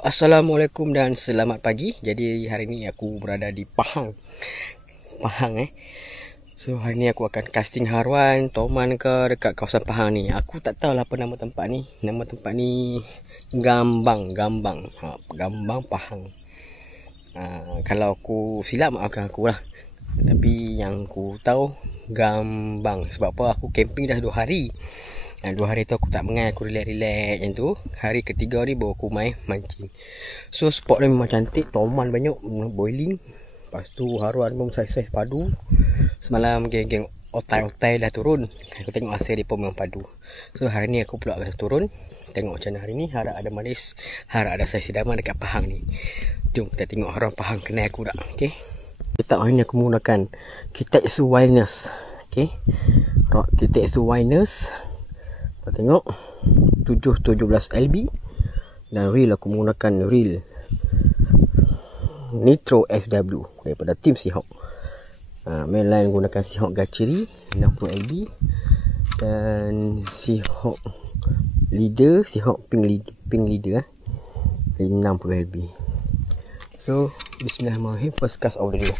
Assalamualaikum dan selamat pagi. Jadi hari ni aku berada di Pahang. So hari ni aku akan casting haruan Toman ke dekat kawasan Pahang ni. Aku tak tahu lah apa nama tempat ni. Nama tempat ni Gambang Pahang. Kalau aku silap maafkan aku lah. Tapi yang aku tahu Gambang. Sebab apa, aku camping dah 2 hari. 2 hari tu aku tak mengai, aku relax macam tu. Hari ketiga ni baru aku main mancing. So spot ni memang cantik, toman banyak, boiling. Lepas tu haruan pun saiz-saiz padu. Semalam geng-geng otai-otai dah turun. Aku tengok hasil dia pun memang padu. So hari ni aku pula akan turun. Tengok macam mana hari ni. Harap ada manis, harap ada saiz sidaman dekat Pahang ni. Jom kita tengok haruan Pahang kenal aku tak. Okay. Kita hari ni aku menggunakan Kitetsu Wireless. Okay. Kitetsu Wireless. Kita tengok 717 LB. Dan reel aku menggunakan reel Nitro FW daripada Team Seahawk. Mainline menggunakan Seahawk Gachiri 60 LB. Dan Seahawk Leader, Seahawk Pink Leader 60 LB. So bismillahirrahmanirrahim. First cast of the day.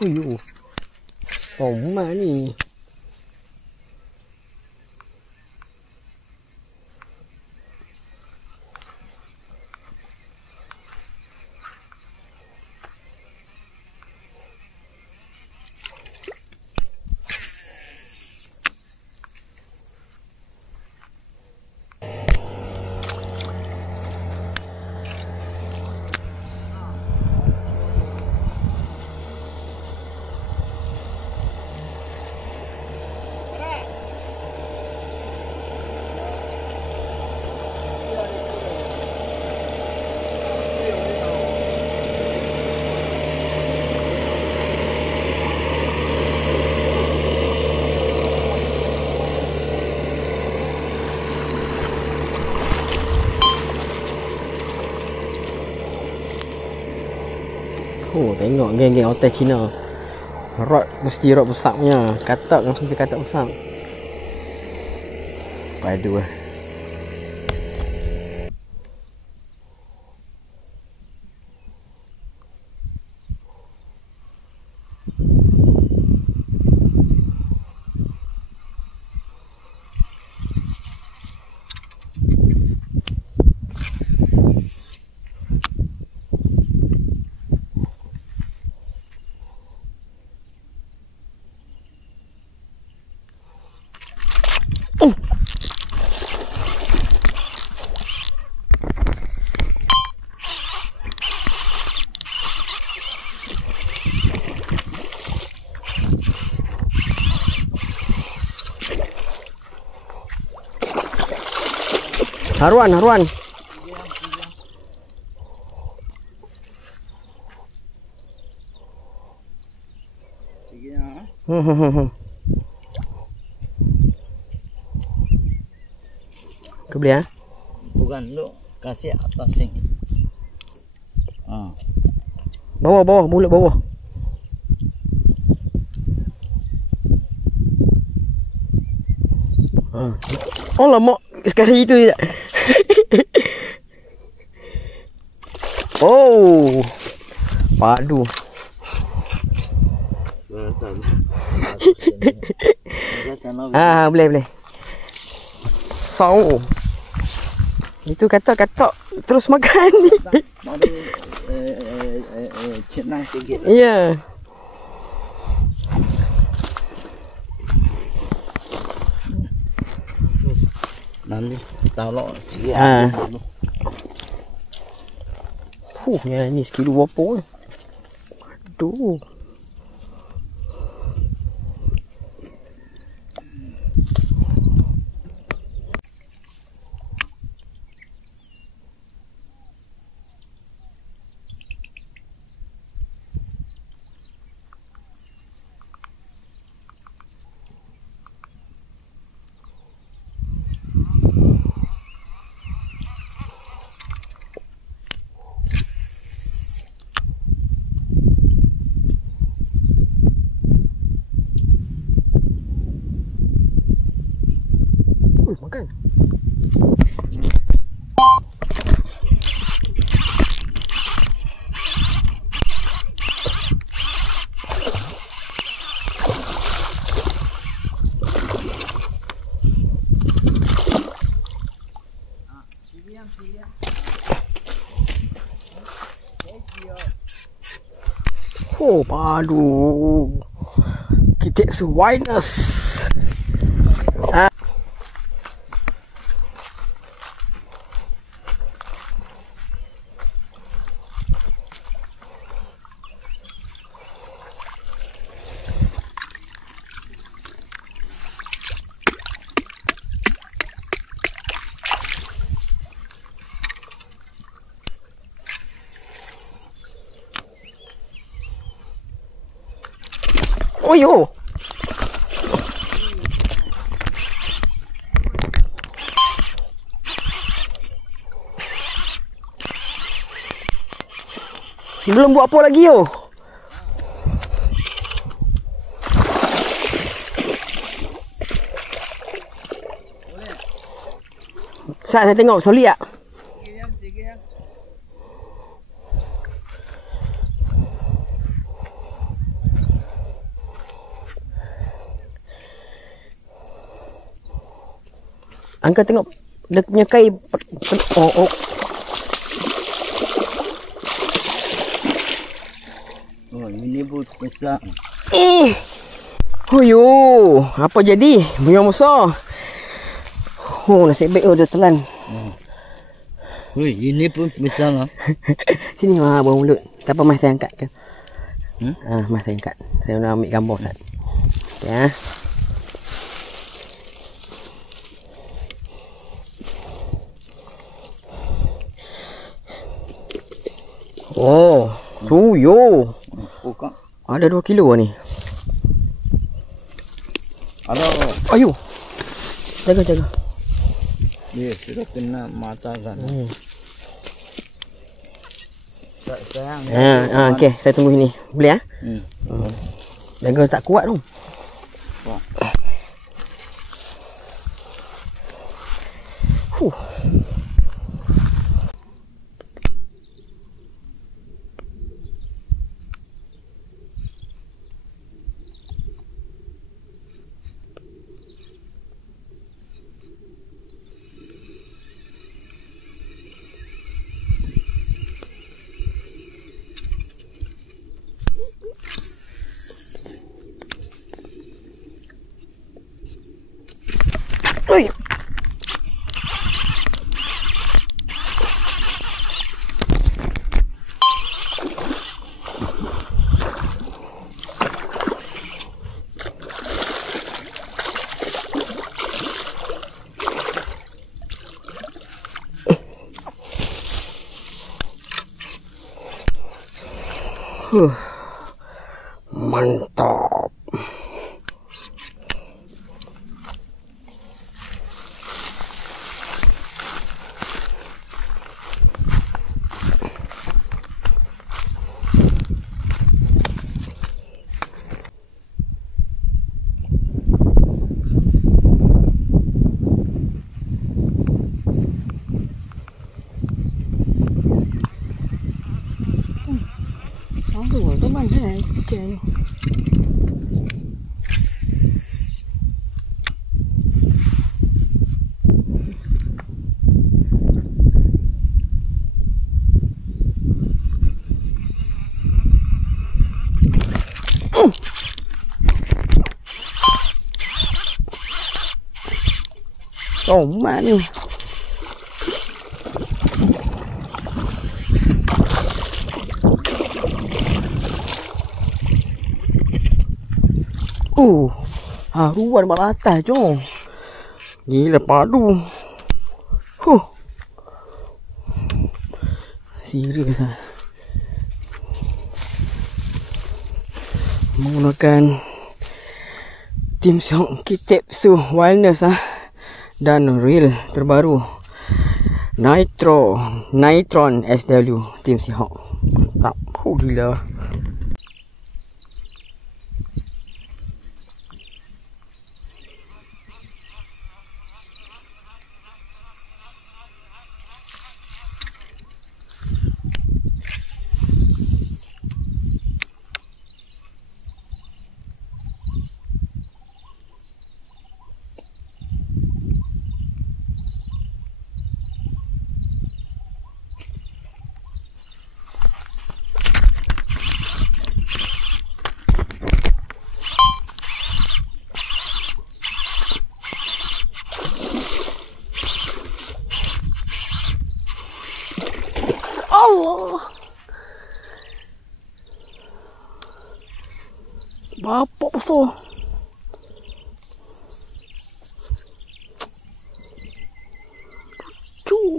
Huyuh, toman ni. Oh, tengok geng-geng otai Cina. Rod mesti rod besar punya. Katak mesti katak besar. Padu lah. Haruan. Kau beli ah? Bukan lu kasih atas sing. Bawah, mulut bawah. Oh lama sekarang itu je. Oh, padu. Boleh. So. Itu katak-katak terus makan. Baru cenang sikit. Ya. Nanti talok sikit. Ha. Ya ni sekilo berapa ni? Aduh. Makan. Oh, padu. Kita sewinus. Oh yo. Belum buat apa lagi yo. Saya tengok solid tak? Angkat tengok dia punya kai. Oh. Oh, ini pun besar. Oh yo, apa jadi? Buang besar. Oh, nasib baik dia telan. Oi, ini pun besar lah. Sini buang mulut. Tak apa, mas saya angkat ke? Hmm? Mas saya angkat. Saya nak ambil gambar tak? Ya. Oh, tu yo. Buka. Ada 2 kilo ni. Ada. Ayo. Jaga. Dia sudah kena mata kan. Sayang. Okey, saya tunggu sini. Boleh ah? Hmm. Jaga tak kuat tu. Oi. Mantap. Aduh, teman hai, kecil. Tomat ni. Haruan malah atas jom. Gila padu. Serius lah. Menggunakan Tim Siok Kitetsu Wellness dan reel terbaru Nitron SW Tim Siok. Tak, gila. Allah. Bapak besar. Cuk.